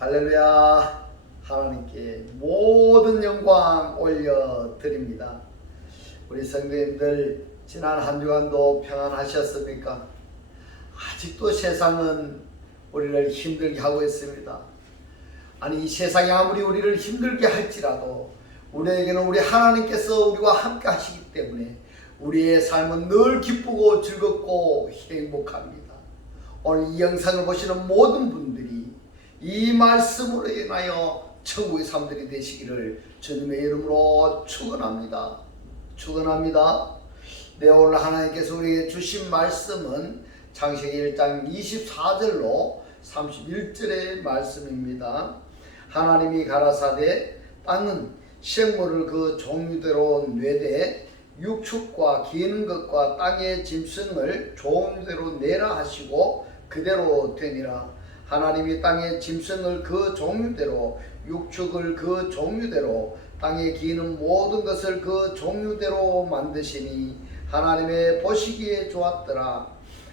할렐루야. 하나님께 모든 영광 올려드립니다. 우리 성도님들 지난 한 주간도 평안하셨습니까? 아직도 세상은 우리를 힘들게 하고 있습니다. 아니, 이 세상이 아무리 우리를 힘들게 할지라도 우리에게는 우리 하나님께서 우리와 함께 하시기 때문에 우리의 삶은 늘 기쁘고 즐겁고 행복합니다. 오늘 이 영상을 보시는 모든 분들이 이 말씀으로 인하여 천국의 삶들이 되시기를 주님의 이름으로 축원합니다. 축원합니다. 네, 오늘 하나님께서 우리에게 주신 말씀은 창세기 1장 24절로 31절의 말씀입니다. 하나님이 가라사대 땅은 생물을 그 종류대로 내되 육축과 기는 것과 땅의 짐승을 종류대로 내라 하시고 그대로 되니라. 하나님이 땅의 짐승을 그 종류대로, 육축을 그 종류대로, 땅에 기는 모든 것을 그 종류대로 만드시니 하나님의 보시기에 좋았더라.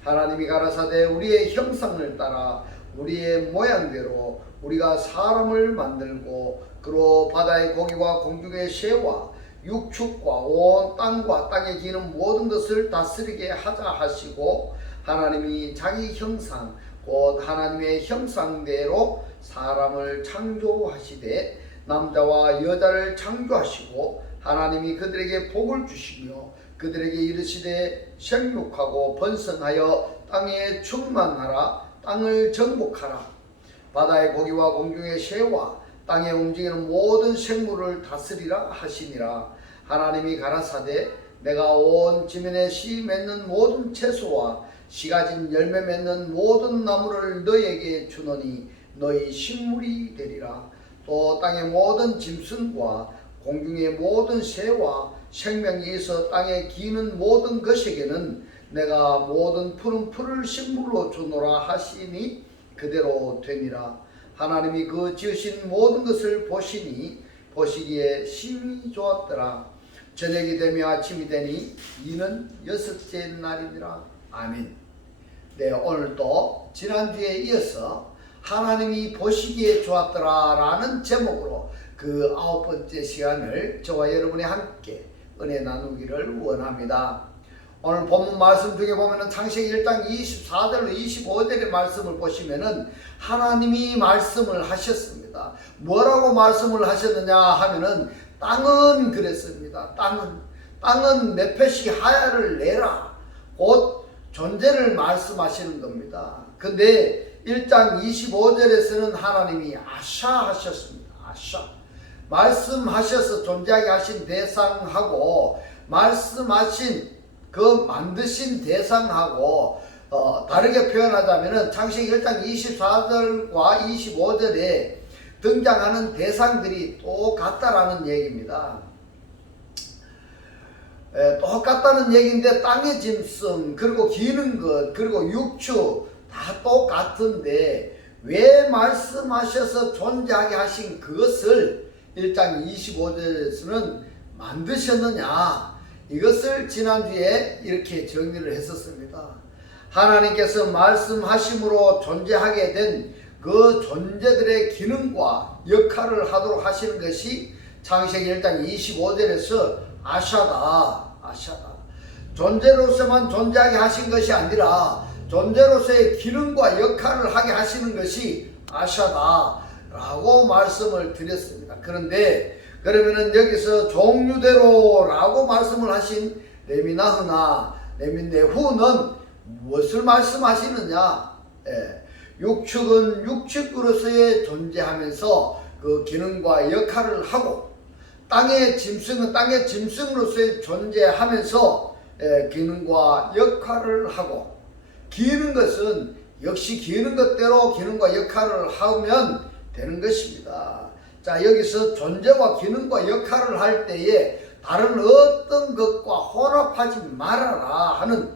하나님이 가라사대 우리의 형상을 따라 우리의 모양대로 우리가 사람을 만들고 그로 바다의 고기와 공중의 새와 육축과 온 땅과 땅에 기는 모든 것을 다스리게 하자 하시고 하나님이 자기 형상 곧 하나님의 형상대로 사람을 창조하시되 남자와 여자를 창조하시고 하나님이 그들에게 복을 주시며 그들에게 이르시되 생육하고 번성하여 땅에 충만하라. 땅을 정복하라. 바다의 고기와 공중의 새와 땅에 움직이는 모든 생물을 다스리라 하시니라. 하나님이 가라사대 내가 온 지면에 씨 맺는 모든 채소와 씨 가진 열매 맺는 모든 나무를 너희에게 주노니 너희 식물이 되리라. 또 땅의 모든 짐승과 공중의 모든 새와 생명이 있어 땅에 기는 모든 것에게는 내가 모든 푸른 풀을 식물로 주노라 하시니 그대로 되니라. 하나님이 그 지으신 모든 것을 보시니 보시기에 심히 좋았더라. 저녁이 되며 아침이 되니 이는 여섯째 날이니라. 아멘. 네, 오늘도 지난주에 이어서 하나님이 보시기에 좋았더라 라는 제목으로 그 9번째 시간을 저와 여러분이 함께 은혜 나누기를 원합니다. 오늘 본문 말씀 중에 보면은 창세기 1장 24절로 25절의 말씀을 보시면은 하나님이 말씀을 하셨습니다. 뭐라고 말씀을 하셨느냐 하면은 땅은 그랬습니다. 땅은 네페시 하야를 내라. 곧 존재를 말씀하시는 겁니다. 근데 1장 25절에서는 하나님이 아샤 하셨습니다. 아샤. 말씀하셔서 존재하게 하신 대상하고 말씀하신 그 만드신 대상하고 다르게 표현하자면 창세기 1장 24절과 25절에 등장하는 대상들이 똑같다라는 얘기입니다. 똑같다는 얘기인데 땅의 짐승 그리고 기는 것 그리고 육축 다 똑같은데 왜 말씀하셔서 존재하게 하신 그것을 1장 25절에서는 만드셨느냐, 이것을 지난주에 이렇게 정리를 했었습니다. 하나님께서 말씀하심으로 존재하게 된 그 존재들의 기능과 역할을 하도록 하시는 것이 창세기 1장 25절에서 아샤다. 존재로서만 존재하게 하신 것이 아니라 존재로서의 기능과 역할을 하게 하시는 것이 아샤다 라고 말씀을 드렸습니다. 그런데 그러면은 여기서 종류대로 라고 말씀을 하신 레미네후는 무엇을 말씀하시느냐? 육축은 육축으로서의 존재하면서 그 기능과 역할을 하고 땅의 짐승은 땅의 짐승으로서의 존재하면서 기능과 역할을 하고 기는 것은 역시 기는 것대로 기능과 역할을 하면 되는 것입니다. 자, 여기서 존재와 기능과 역할을 할 때에 다른 어떤 것과 혼합하지 말아라 하는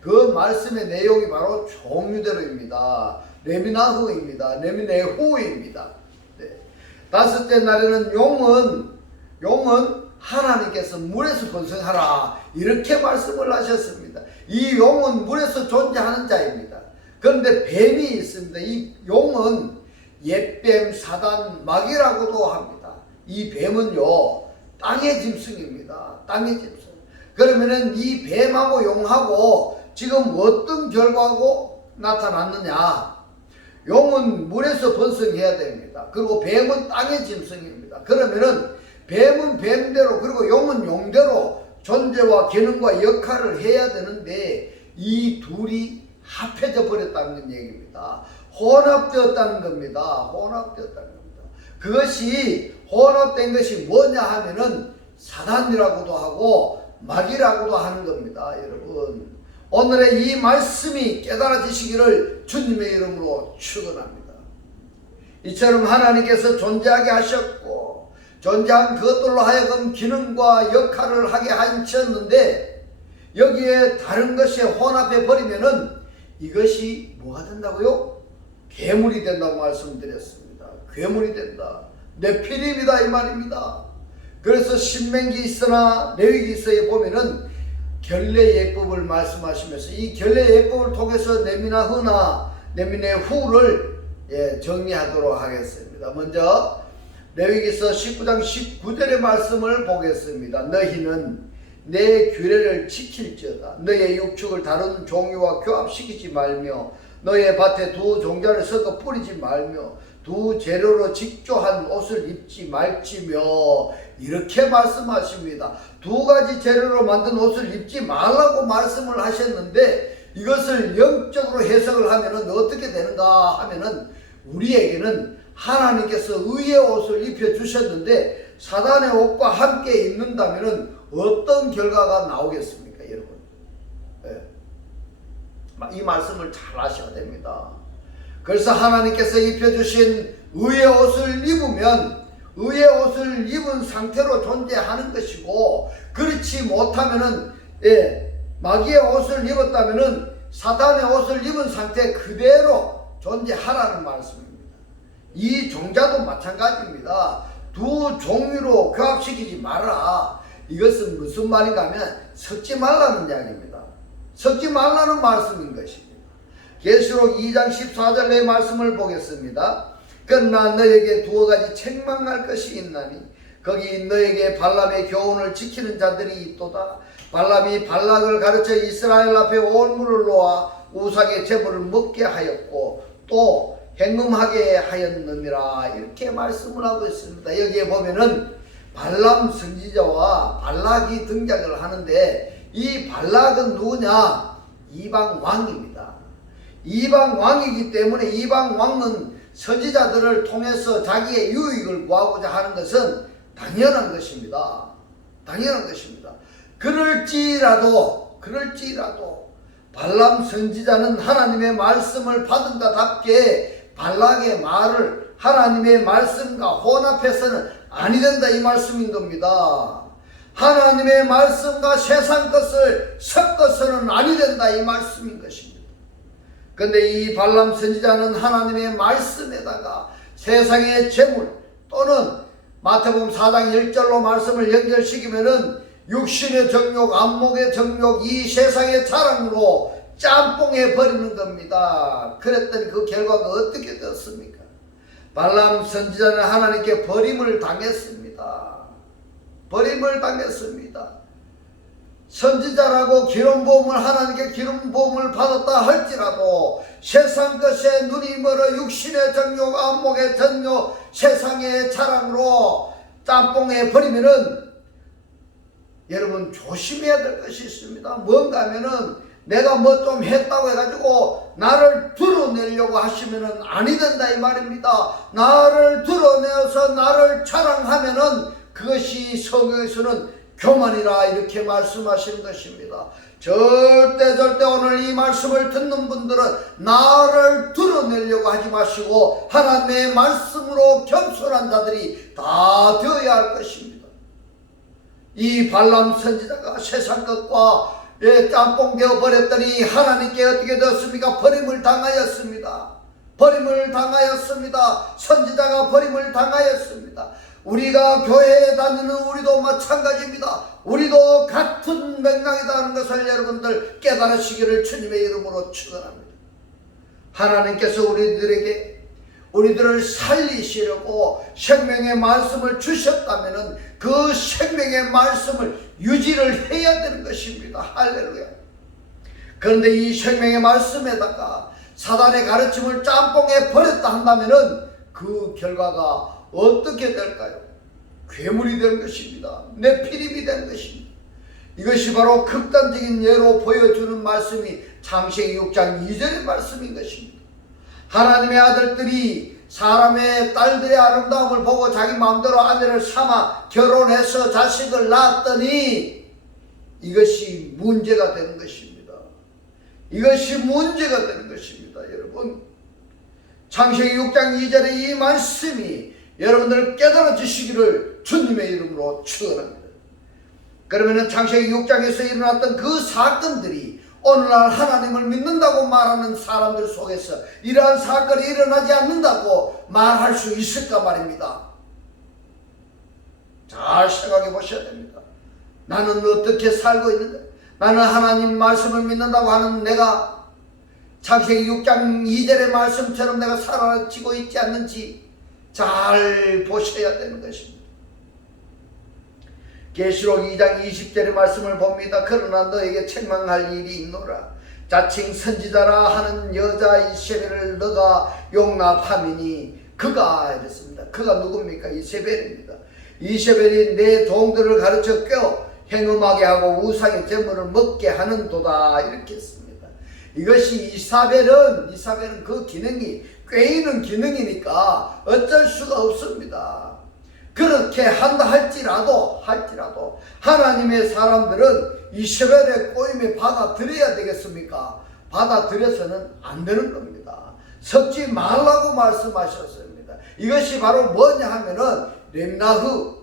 그 말씀의 내용이 바로 종류대로입니다. 레미네후입니다. 네. 다섯째 날에는 용은 하나님께서 물에서 번성하라 이렇게 말씀을 하셨습니다. 이 용은 물에서 존재하는 자입니다. 그런데 뱀이 있습니다. 이 용은 옛뱀, 사단, 마귀라고도 합니다. 이 뱀은요, 땅의 짐승입니다. 땅의 짐승. 그러면은 이 뱀하고 용하고 지금 어떤 결과고 나타났느냐? 용은 물에서 번성해야 됩니다. 그리고 뱀은 땅의 짐승입니다. 그러면은 뱀은 뱀대로, 그리고 용은 용대로 존재와 기능과 역할을 해야 되는데 이 둘이 합해져 버렸다는 얘기입니다. 혼합되었다는 겁니다. 혼합되었다는 겁니다. 그것이 혼합된 것이 뭐냐 하면은 사단이라고도 하고 마귀라고도 하는 겁니다. 여러분, 오늘의 이 말씀이 깨달아지시기를 주님의 이름으로 축원합니다. 이처럼 하나님께서 존재하게 하셨고 존재한 그것들로 하여금 기능과 역할을 하게 하셨는데 여기에 다른 것이 혼합해 버리면은 이것이 뭐가 된다고요? 괴물이 된다고 말씀드렸습니다. 괴물이 된다. 네피림이다 이 말입니다. 그래서 신명기 있으나 레위기서에 보면은 결례 예법을 말씀하시면서 이 결례 예법을 통해서 내미나 후나 내미네 후를 정리하도록 하겠습니다. 먼저 레위기서 19장 19절의 말씀을 보겠습니다. 너희는 내 규례를 지킬지어다. 너의 육축을 다른 종류와 교합시키지 말며 너의 밭에 두 종자를 섞어 뿌리지 말며 두 재료로 직조한 옷을 입지 말지며 이렇게 말씀하십니다. 두 가지 재료로 만든 옷을 입지 말라고 말씀을 하셨는데 이것을 영적으로 해석을 하면은 어떻게 되는가 하면은 우리에게는 하나님께서 의의 옷을 입혀 주셨는데 사단의 옷과 함께 입는다면은 어떤 결과가 나오겠습니까, 여러분? 네. 이 말씀을 잘 아셔야 됩니다. 그래서 하나님께서 입혀주신 의의 옷을 입으면 의의 옷을 입은 상태로 존재하는 것이고 그렇지 못하면은 마귀의 옷을 입었다면은 사단의 옷을 입은 상태 그대로 존재하라는 말씀입니다. 이 종자도 마찬가지입니다. 두 종류로 교합시키지 마라. 이것은 무슨 말인가 하면 섞지 말라는 이야기입니다. 섞지 말라는 말씀인 것입니다. 계시록 2장 14절의 말씀을 보겠습니다. 그러나 너에게 두어 가지 책망할 것이 있나니 거기 너에게 발람의 교훈을 지키는 자들이 있도다. 발람이 발락을 가르쳐 이스라엘 앞에 올무를 놓아 우상의 제물을 먹게 하였고 또 행음하게 하였느니라. 이렇게 말씀을 하고 있습니다. 여기에 보면은 발람 선지자와 발락이 등장을 하는데 이 발락은 누구냐? 이방 왕입니다. 이방 왕이기 때문에 이방 왕은 선지자들을 통해서 자기의 유익을 구하고자 하는 것은 당연한 것입니다. 당연한 것입니다. 그럴지라도 발람 선지자는 하나님의 말씀을 받은 자답게 발락의 말을 하나님의 말씀과 혼합해서는 아니 된다 이 말씀인 겁니다. 하나님의 말씀과 세상 것을 섞어서는 아니 된다 이 말씀인 것입니다. 그런데 이 발람 선지자는 하나님의 말씀에다가 세상의 재물 또는 마태복음 4장 1절로 말씀을 연결시키면은 육신의 정욕, 안목의 정욕, 이 세상의 자랑으로 짬뽕해 버리는 겁니다. 그랬더니 그 결과가 어떻게 되었습니까? 발람 선지자는 하나님께 버림을 당했습니다. 버림을 당했습니다. 선지자라고 기름부음을 하나님께 기름부음을 받았다 할지라도 세상 것에 눈이 멀어 육신의 정욕, 안목의 정욕, 세상의 자랑으로 짬뽕해 버리면은 여러분 조심해야 될 것이 있습니다. 뭔가 하면은 내가 뭐 좀 했다고 해가지고 나를 드러내려고 하시면은 아니 된다 이 말입니다. 나를 드러내어서 나를 자랑하면은 그것이 성경에서는 교만이라 이렇게 말씀하시는 것입니다. 절대 오늘 이 말씀을 듣는 분들은 나를 드러내려고 하지 마시고 하나님의 말씀으로 겸손한 자들이 다 되어야 할 것입니다. 이 발람 선지자가 세상 것과 짬뽕 되어 버렸더니 하나님께 어떻게 되었습니까? 버림을 당하였습니다. 버림을 당하였습니다. 선지자가 버림을 당하였습니다. 우리가 교회에 다니는 우리도 마찬가지입니다. 우리도 같은 맥락이라는 것을 여러분들 깨달으시기를 주님의 이름으로 축원합니다. 하나님께서 우리들에게 우리들을 살리시려고 생명의 말씀을 주셨다면 그 생명의 말씀을 유지를 해야 되는 것입니다. 할렐루야. 그런데 이 생명의 말씀에다가 사단의 가르침을 짬뽕에 버렸다 한다면 그 결과가 어떻게 될까요? 괴물이 되는 것입니다. 네피림이 되는 것입니다. 이것이 바로 극단적인 예로 보여주는 말씀이 창세기 6장 2절의 말씀인 것입니다. 하나님의 아들들이 사람의 딸들의 아름다움을 보고 자기 마음대로 아내를 삼아 결혼해서 자식을 낳았더니 이것이 문제가 되는 것입니다. 이것이 문제가 되는 것입니다. 여러분, 창세기 6장 2절의 이 말씀이 여러분들 깨달아 주시기를 주님의 이름으로 축원합니다. 그러면 창세기 6장에서 일어났던 그 사건들이 오늘날 하나님을 믿는다고 말하는 사람들 속에서 이러한 사건이 일어나지 않는다고 말할 수 있을까 말입니다. 잘 생각해 보셔야 됩니다. 나는 어떻게 살고 있는데, 나는 하나님 말씀을 믿는다고 하는 내가 창세기 6장 2절의 말씀처럼 내가 살아지고 있지 않는지 잘 보셔야 되는 것입니다. 계시록 2장 20절의 말씀을 봅니다. 그러나 너에게 책망할 일이 있노라. 자칭 선지자라 하는 여자 이세벨을 너가 용납함이니. 그가 이랬습니다. 그가 누굽니까? 이세벨입니다. 이세벨이 내 종들을 가르쳐 껴 행음하게 하고 우상의 제물을 먹게 하는도다. 이렇게 했습니다. 이것이 이사벨은 그 기능이 꿰이는 기능이니까 어쩔 수가 없습니다. 그렇게 한다 할지라도 하나님의 사람들은 이세벨의 꼬임에 받아들여야 되겠습니까? 받아들여서는 안 되는 겁니다. 섞지 말라고 말씀하셨습니다. 이것이 바로 뭐냐 하면은 렘나흐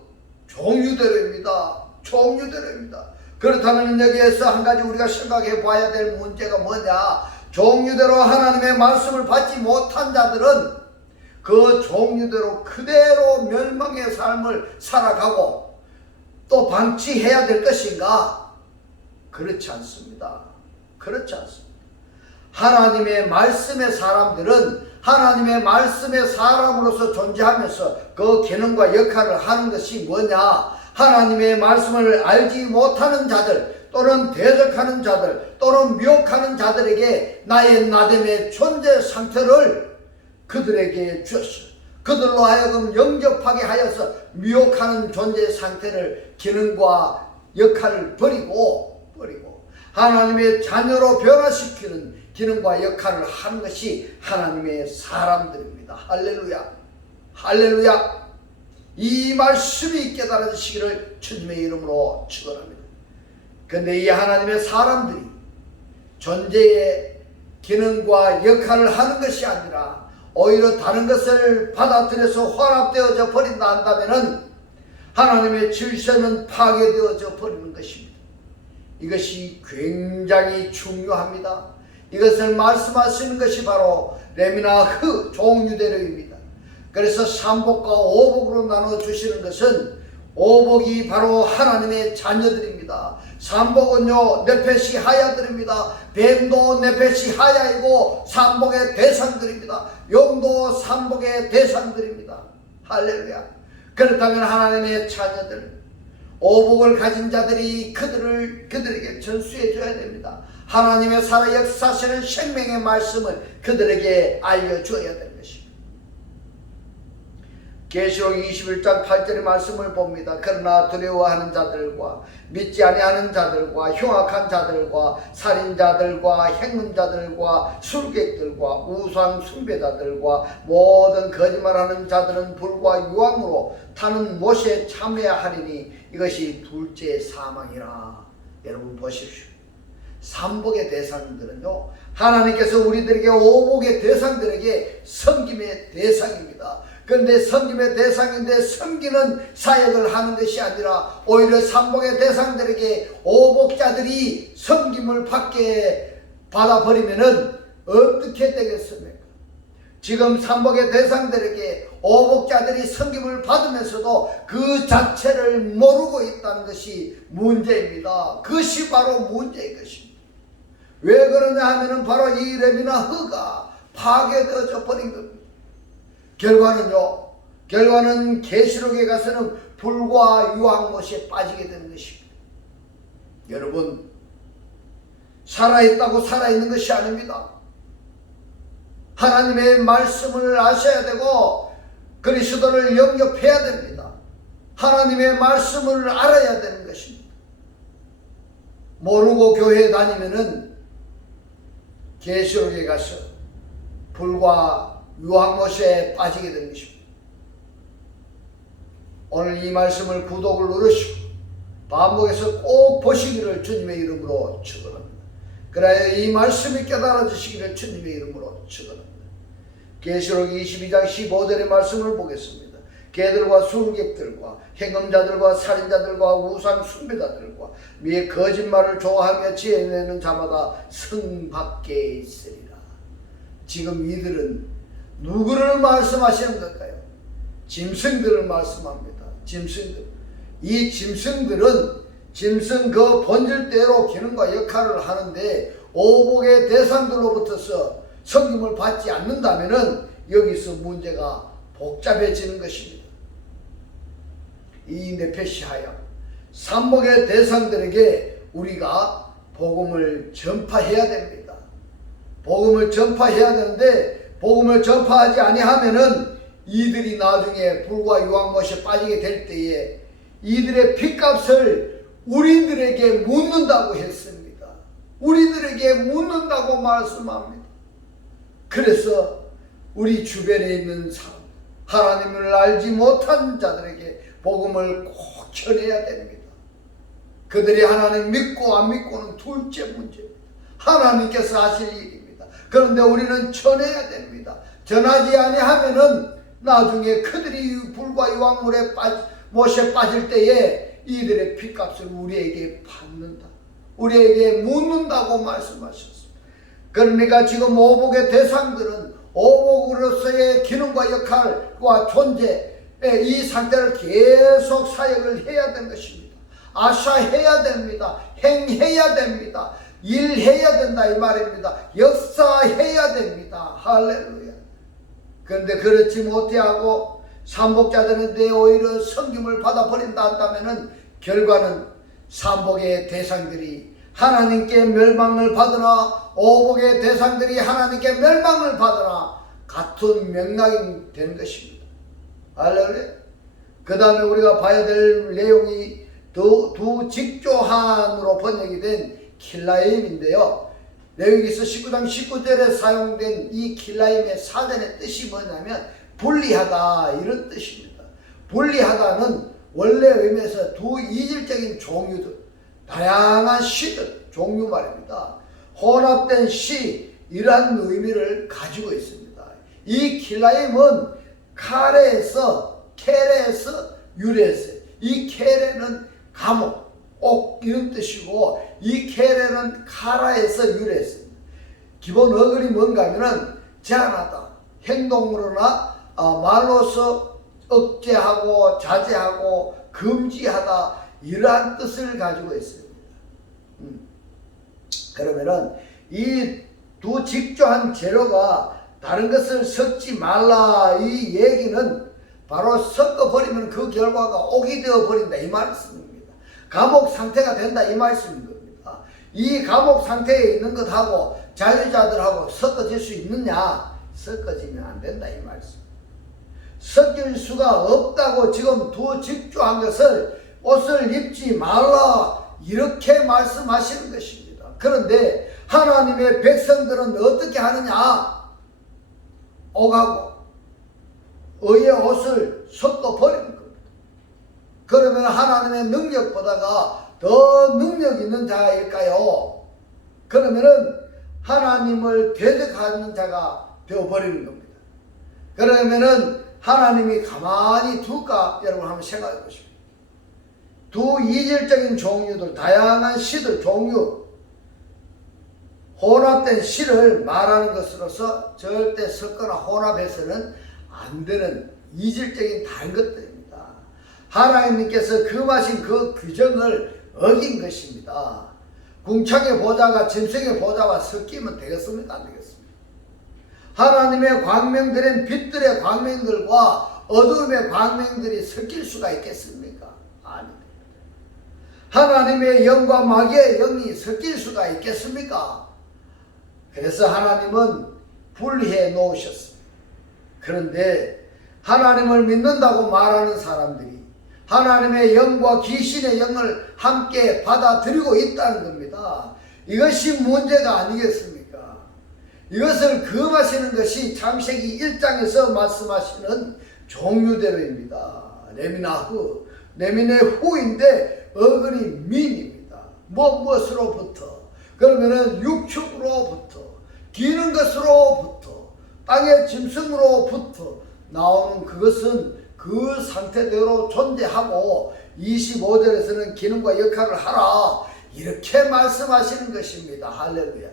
종유대로입니다. 종유대로입니다. 그렇다면 여기에서 한 가지 우리가 생각해 봐야 될 문제가 뭐냐? 종유대로 하나님의 말씀을 받지 못한 자들은 그 종류대로 그대로 멸망의 삶을 살아가고 또 방치해야 될 것인가? 그렇지 않습니다. 그렇지 않습니다. 하나님의 말씀의 사람들은 하나님의 말씀의 사람으로서 존재하면서 그 기능과 역할을 하는 것이 뭐냐? 하나님의 말씀을 알지 못하는 자들 또는 대적하는 자들 또는 미혹하는 자들에게 나의 나됨의 존재 상태를 그들에게 주었어요. 그들로 하여금 영접하게 하여서 미혹하는 존재의 상태를 기능과 역할을 버리고 하나님의 자녀로 변화시키는 기능과 역할을 하는 것이 하나님의 사람들입니다. 할렐루야. 할렐루야. 이 말씀이 깨달아지시기를 주님의 이름으로 축원합니다. 그런데 이 하나님의 사람들이 존재의 기능과 역할을 하는 것이 아니라 오히려 다른 것을 받아들여서 혼합되어져 버린다 한다면 하나님의 질서는 파괴되어져 버리는 것입니다. 이것이 굉장히 중요합니다. 이것을 말씀하시는 것이 바로 렘나흐 종류대로입니다. 그래서 삼복과 오복으로 나눠주시는 것은 오복이 바로 하나님의 자녀들입니다. 삼복은요 네페시 하야들입니다. 뱀도 네페시 하야이고 삼복의 대상들입니다. 용도 삼복의 대상들입니다. 할렐루야. 그렇다면 하나님의 자녀들 오복을 가진 자들이 그들에게 전수해 줘야 됩니다. 하나님의 살아 역사하시는 생명의 말씀을 그들에게 알려줘야 되는 것입니다. 계시록 21장 8절의 말씀을 봅니다. 그러나 두려워하는 자들과 믿지 아니하는 자들과 흉악한 자들과 살인자들과 행음자들과 술객들과 우상 숭배자들과 모든 거짓말하는 자들은 불과 유황으로 타는 못에 참여해야 하리니 이것이 둘째 사망이라. 여러분 보십시오. 삼복의 대상들은요 하나님께서 우리들에게 오복의 대상들에게 섬김의 대상입니다. 그런데 섬김의 대상인데 섬기는 사역을 하는 것이 아니라 오히려 삼복의 대상들에게 오복자들이 섬김을 받아버리면은 어떻게 되겠습니까? 지금 삼복의 대상들에게 오복자들이 섬김을 받으면서도 그 자체를 모르고 있다는 것이 문제입니다. 그것이 바로 문제인 것입니다. 왜 그러냐 하면은 바로 이 렘나흐가 파괴되어져 버린 겁니다. 결과는 계시록에 가서는 불과 유황못에 빠지게 되는 것입니다. 여러분, 살아있다고 살아있는 것이 아닙니다. 하나님의 말씀을 아셔야 되고 그리스도를 영접해야 됩니다. 하나님의 말씀을 알아야 되는 것입니다. 모르고 교회에 다니면은 계시록에 가서 불과 유황못에 빠지게 되는 것입니다. 오늘 이 말씀을 구독을 누르시고 반복해서 꼭 보시기를 주님의 이름으로 축원합니다. 그래야 이 말씀이 깨달아지시기를 주님의 이름으로 축원합니다. 계시록 22장 15절의 말씀을 보겠습니다. 개들과 술객들과 행음자들과 살인자들과 우상 숭배자들과 미의 거짓말을 좋아하며 지혜내는 자마다 성 밖에 있으리라. 지금 이들은 누구를 말씀하시는 걸까요? 짐승들을 말씀합니다. 짐승들. 이 짐승들은 짐승 그 본질대로 기능과 역할을 하는데 오복의 대상들로부터서 섬김을 받지 않는다면은 여기서 문제가 복잡해지는 것입니다. 이 네페시하여 삼복의 대상들에게 우리가 복음을 전파해야 됩니다. 복음을 전파해야 되는데 복음을 전파하지 아니하면은 이들이 나중에 불과 유황못에 빠지게 될 때에 이들의 핏값을 우리들에게 묻는다고 했습니다. 우리들에게 묻는다고 말씀합니다. 그래서 우리 주변에 있는 사람, 하나님을 알지 못한 자들에게 복음을 꼭 전해야 됩니다. 그들이 하나님 믿고 안 믿고는 둘째 문제입니다. 하나님께서 하실 일입니다. 그런데 우리는 전해야 됩니다. 전하지 아니하면은 나중에 그들이 불과 유황못에 빠질 때에 이들의 핏값을 우리에게 받는다. 우리에게 묻는다고 말씀하셨습니다. 그러니까 지금 오복의 대상들은 오복으로서의 기능과 역할과 존재, 이 상태를 계속 사역을 해야 되는 것입니다. 아샤해야 됩니다. 행해야 됩니다. 일해야 된다 이 말입니다. 역사해야 됩니다. 할렐루야. 그런데 그렇지 못하고 삼복자들한테 오히려 섬김을 받아버린다 한다면은 결과는 삼복의 대상들이 하나님께 멸망을 받으나 오복의 대상들이 하나님께 멸망을 받으나 같은 맥락이 되는 것입니다. 할렐루야. 그 다음에 우리가 봐야 될 내용이 두 직조한으로 번역이 된 킬라임인데요. 레위기서 19장 19절에 사용된 이 킬라임의 사전의 뜻이 뭐냐면 분리하다 이런 뜻입니다. 분리하다는 원래 의미에서 두 이질적인 종류들, 다양한 시들, 종류 말입니다. 혼합된 시, 이러한 의미를 가지고 있습니다. 이 킬라임은 카레에서 유래했어요. 이 케레는 감옥, 옥 이런 뜻이고 이 케레는 카라에서 유래했습니다. 기본 어근이 뭔가 하면은 제한하다, 행동으로나 말로서 억제하고 자제하고 금지하다 이러한 뜻을 가지고 있습니다. 그러면은 이 두 직조한 재료가 다른 것을 섞지 말라 이 얘기는 바로 섞어버리면 그 결과가 옥이 되어버린다 이 말씀입니다. 감옥 상태가 된다 이 말씀인 겁니다. 이 감옥 상태에 있는 것하고 자유자들하고 섞어질 수 있느냐? 섞어지면 안 된다 이 말씀. 섞일 수가 없다고 지금 두 직조한 것을 옷을 입지 말라 이렇게 말씀하시는 것입니다. 그런데 하나님의 백성들은 어떻게 하느냐? 옥하고 의의 옷을 섞어버리는 겁니다. 그러면 하나님의 능력보다가 더 능력 있는 자일까요? 그러면은 하나님을 대적하는 자가 되어버리는 겁니다. 그러면은 하나님이 가만히 둘까? 여러분 한번 생각해 보십시오. 두 이질적인 종류들, 다양한 시들, 종류, 혼합된 시를 말하는 것으로서 절대 섞거나 혼합해서는 안 되는 이질적인 다른 것들입니다. 하나님께서 금하신 그 규정을 어긴 것입니다. 궁창의 보좌가 짐승의 보좌와 섞이면 되겠습니까? 안 되겠습니까? 하나님의 광명들은 빛들의 광명들과 어둠의 광명들이 섞일 수가 있겠습니까? 아닙니다. 하나님의 영과 마귀의 영이 섞일 수가 있겠습니까? 그래서 하나님은 분리해 놓으셨습니다. 그런데 하나님을 믿는다고 말하는 사람들이 하나님의 영과 귀신의 영을 함께 받아들이고 있다는 겁니다. 이것이 문제가 아니겠습니까? 이것을 금하시는 것이 창세기 1장에서 말씀하시는 종류대로입니다. 레미나후, 레미네 후인데 어근이 민입니다. 무엇으로부터? 그러면은 육축으로부터, 기는 것으로부터, 땅의 짐승으로부터 나오는 그것은 그 상태대로 존재하고 25절에서는 기능과 역할을 하라 이렇게 말씀하시는 것입니다. 할렐루야.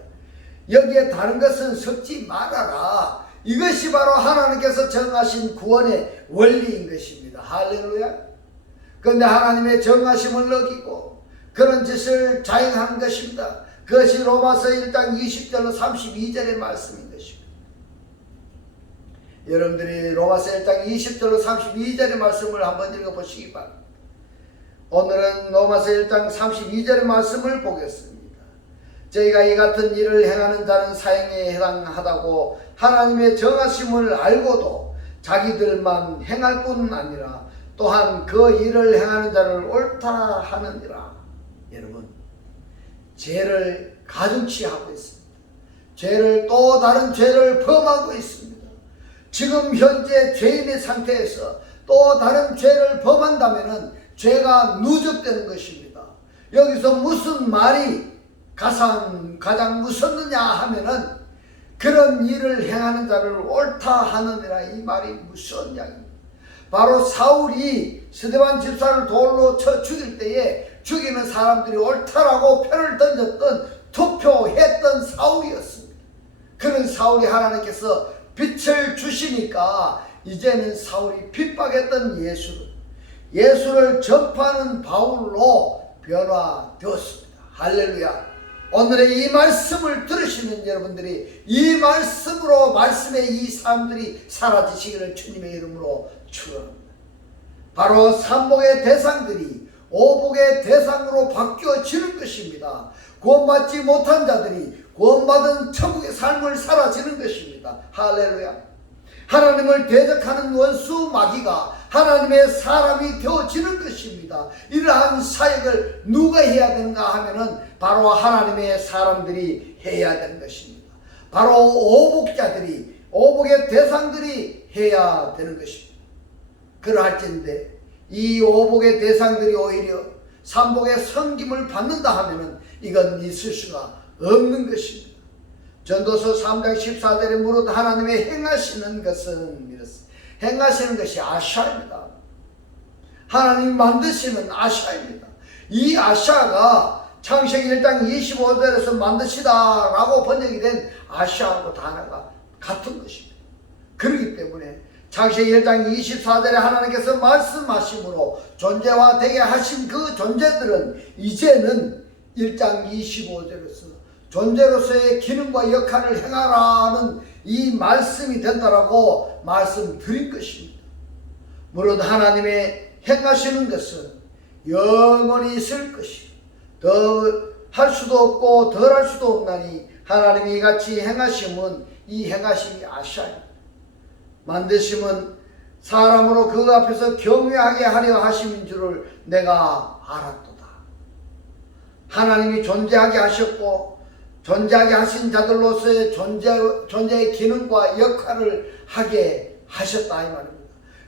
여기에 다른 것은 섞지 말아라. 이것이 바로 하나님께서 정하신 구원의 원리인 것입니다. 할렐루야. 그런데 하나님의 정하심을 어기고 그런 짓을 자행한 것입니다. 그것이 로마서 1장 20절로 32절의 말씀인 것입니다. 여러분들이 로마서 1장 20절로 32절의 말씀을 한번 읽어보시기 바랍니다. 오늘은 로마서 1장 32절의 말씀을 보겠습니다. 저희가 이 같은 일을 행하는 자는 사형에 해당하다고 하나님의 정하심을 알고도 자기들만 행할 뿐 아니라 또한 그 일을 행하는 자를 옳다 하느니라. 여러분, 죄를 가중치 하고 있습니다. 죄를 또 다른 죄를 범하고 있습니다. 지금 현재 죄인의 상태에서 또 다른 죄를 범한다면 죄가 누적되는 것입니다. 여기서 무슨 말이 가장 무섭느냐 하면은 그런 일을 행하는 자를 옳다 하느니라, 이 말이 무서운 이야기입니다. 바로 사울이 스데반 집사를 돌로 쳐 죽일 때에 죽이는 사람들이 옳다라고 표를 던졌던, 투표했던 사울이었습니다. 그런 사울이 하나님께서 빛을 주시니까 이제는 사울이 핍박했던 예수를 전파하는 바울로 변화되었습니다. 할렐루야. 오늘의 이 말씀을 들으시는 여러분들이 이 말씀으로 말씀의 이 사람들이 사라지시기를 주님의 이름으로 축원합니다. 바로 삼복의 대상들이 오복의 대상으로 바뀌어지는 것입니다. 구원받지 못한 자들이 구원받은 천국의 삶을 살아지는 것입니다. 할렐루야. 하나님을 대적하는 원수 마귀가 하나님의 사람이 되어지는 것입니다. 이러한 사역을 누가 해야 되는가 하면은 바로 하나님의 사람들이 해야 되는 것입니다. 바로 오복자들이, 오복의 대상들이 해야 되는 것입니다. 그러할진데 이 오복의 대상들이 오히려 삼복의 섬김을 받는다 하면은 이건 있을 수가 없는 것입니다. 전도서 3장 14절에 무릇 하나님의 행하시는 것은 이렇습니다. 행하시는 것이 아샤입니다. 하나님 만드시는 아샤입니다. 이 아샤가 창세기 1장 25절에서 만드시다라고 번역이 된 아샤하고 단어가 같은 것입니다. 그렇기 때문에 창세기 1장 24절에 하나님께서 말씀하심으로 존재와 되게 하신 그 존재들은 이제는 1장 25절에서 존재로서의 기능과 역할을 행하라는 이 말씀이 된다라고 말씀드린 것입니다. 물론 하나님의 행하시는 것은 영원히 있을 것이요 더 할 수도 없고 덜 할 수도 없나니 하나님이 이같이 행하심은 이 행하심이 아샤입니다. 만드심은 사람으로 그 앞에서 경외하게 하려 하심인 줄을 내가 알았도다. 하나님이 존재하게 하셨고 존재하게 하신 자들로서의 존재의 기능과 역할을 하게 하셨다 이 말입니다.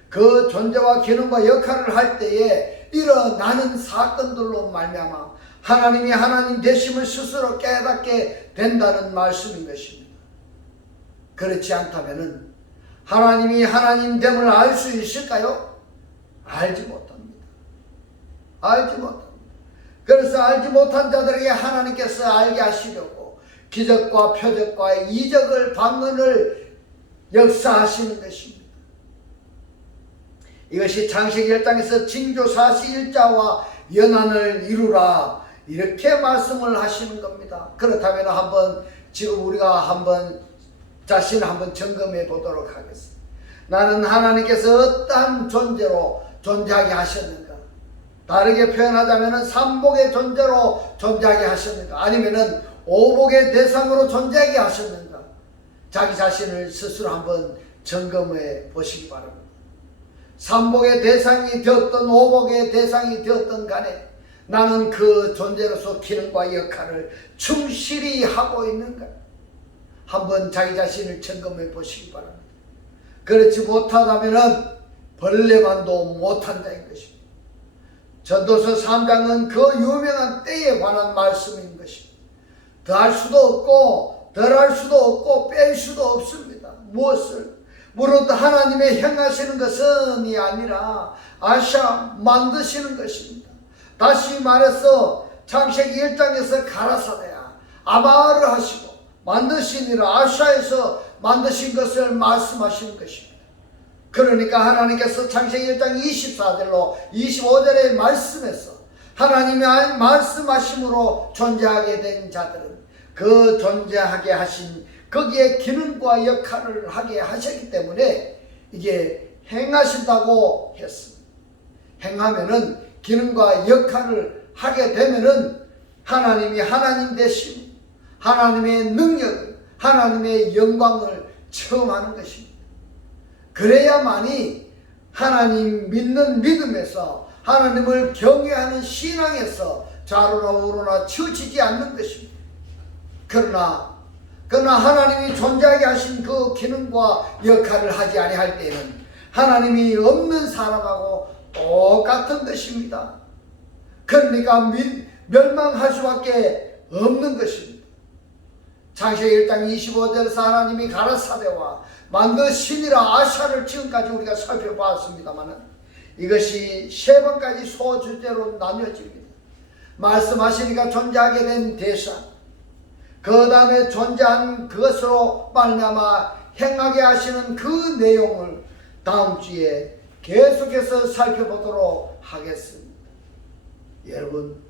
그 존재와 기능과 역할을 할 때에 일어나는 사건들로 말미암아 하나님이 하나님 되심을 스스로 깨닫게 된다는 말씀인 것입니다. 그렇지 않다면은 하나님이 하나님됨을 알 수 있을까요? 알지 못합니다. 알지 못합니다. 그래서 알지 못한 자들에게 하나님께서 알게 하시려고 기적과 표적과 이적을 방언을 역사하시는 것입니다. 이것이 창세기 1장에서 징조사시일자와 연한을 이루라 이렇게 말씀을 하시는 겁니다. 그렇다면 한번 지금 우리가 한번 자신을 한번 점검해 보도록 하겠습니다. 나는 하나님께서 어떠한 존재로 존재하게 하셨는가? 다르게 표현하자면 삼복의 존재로 존재하게 하셨는가? 아니면은 오복의 대상으로 존재하게 하셨는가? 자기 자신을 스스로 한번 점검해 보시기 바랍니다. 삼복의 대상이 되었던 오복의 대상이 되었던 간에 나는 그 존재로서 기능과 역할을 충실히 하고 있는가? 한번 자기 자신을 점검해 보시기 바랍니다. 그렇지 못하다면 벌레만도 못한 자인 것입니다. 전도서 3장은 그 유명한 때에 관한 말씀인 것입니다. 더할 수도 없고 덜할 수도 없고 뺄 수도 없습니다. 무엇을? 무릇 하나님의 행하시는 것은 이 아니라 아샤 만드시는 것입니다. 다시 말해서 창세기 1장에서 가라사대야 아바를 하시고 만드시니라 아샤에서 만드신 것을 말씀하시는 것입니다. 그러니까 하나님께서 창세기 1장 24절로 25절의 말씀에서 하나님이 말씀하심으로 존재하게 된 자들은 그 존재하게 하신 거기에 기능과 역할을 하게 하셨기 때문에 이게 행하신다고 했습니다. 행하면은 기능과 역할을 하게 되면은 하나님이 하나님 되심, 하나님의 능력을, 하나님의 영광을 체험하는 것입니다. 그래야만이 하나님 믿는 믿음에서 하나님을 경외하는 신앙에서 좌로나 우로나 치우치지 않는 것입니다. 그러나 하나님이 존재하게 하신 그 기능과 역할을 하지 아니할 때는 하나님이 없는 사람하고 똑같은 것입니다. 그러니까 멸망할 수밖에 없는 것입니다. 창세기 1장 25절에서 하나님이 가라사대와 만드시니라 아샤를 지금까지 우리가 살펴봤습니다만 이것이 세 번까지 소주제로 나뉘어집니다. 말씀하시니까 존재하게 된 대상, 그 다음에 존재한 그것으로 말미암아 행하게 하시는 그 내용을 다음 주에 계속해서 살펴보도록 하겠습니다. 여러분,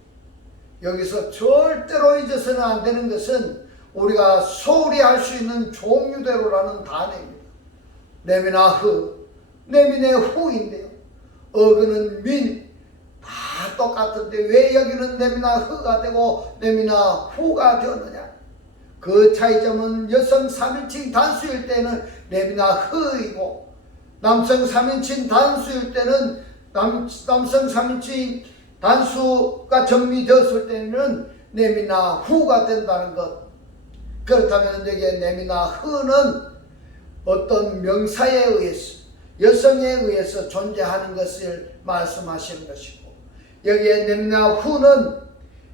여기서 절대로 잊어서는 안 되는 것은 우리가 소홀히 할 수 있는 종류대로라는 단어입니다. 네미나 흐, 네미네 후인데요. 어그는 민, 다 똑같은데 왜 여기는 네미나 흐가 되고 네미나 후가 되었느냐? 그 차이점은 여성 3인칭 단수일 때는 네미나 흐이고 남성 3인칭 단수일 때는 남성 3인칭 단수가 정리되었을 때는 네미나 후가 된다는 것. 그렇다면 여기에 네미나 흐는 어떤 명사에 의해서 여성에 의해서 존재하는 것을 말씀하시는 것이고 여기에 네미나 후는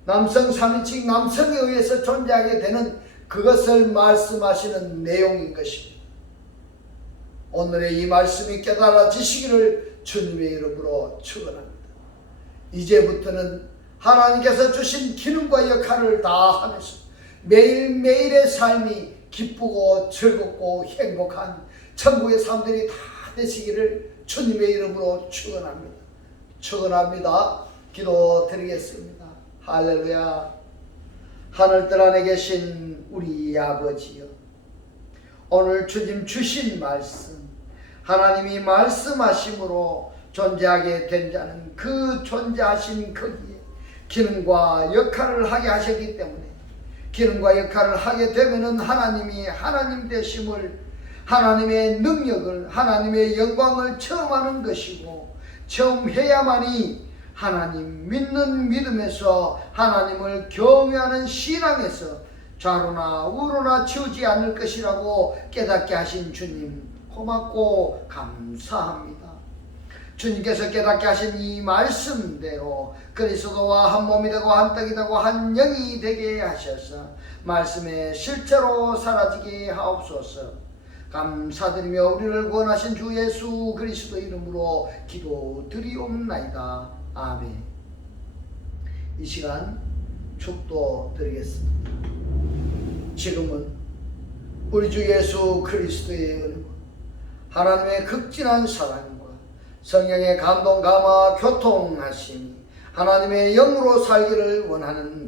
남성 3인칭 남성에 의해서 존재하게 되는 그것을 말씀하시는 내용인 것입니다. 오늘의 이 말씀이 깨달아지시기를 주님의 이름으로 축원합니다. 이제부터는 하나님께서 주신 기능과 역할을 다 하면서 매일매일의 삶이 기쁘고 즐겁고 행복한 천국의 사람들이 다 되시기를 주님의 이름으로 축원합니다. 축원합니다. 기도 드리겠습니다. 할렐루야. 하늘들 안에 계신 우리 아버지여, 오늘 주님 주신 말씀, 하나님이 말씀하심으로 존재하게 된 자는 그 존재하신 거기에 기능과 역할을 하게 하셨기 때문에 기능과 역할을 하게 되면은 하나님이 하나님 되심을, 하나님의 능력을, 하나님의 영광을 체험하는 것이고 체험해야만이 하나님 믿는 믿음에서 하나님을 경외하는 신앙에서 좌로나 우로나 치우지 않을 것이라고 깨닫게 하신 주님 고맙고 감사합니다. 주님께서 깨닫게 하신 이 말씀대로 그리스도와 한 몸이 되고 한 떡이 되고 한 영이 되게 하셔서 말씀의 실체로 사라지게 하옵소서. 감사드리며 우리를 구원하신 주 예수 그리스도 이름으로 기도드리옵나이다. 아멘. 이 시간 축도 드리겠습니다. 지금은 우리 주 예수 그리스도의 은혜와 하나님의 극진한 사랑과 성령의 감동 감화 교통하심이 하나님의 영으로 살기를 원하는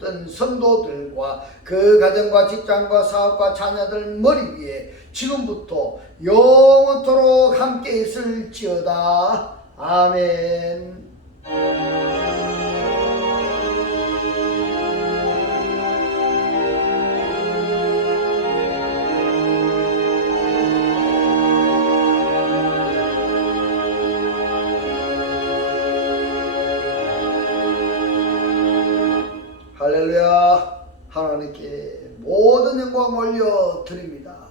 붙든 성도들과 그 가정과 직장과 사업과 자녀들 머리 위에 지금부터 영원토록 함께 있을지어다. 아멘. 할렐루야. 하나님께 모든 영광 올려 드립니다.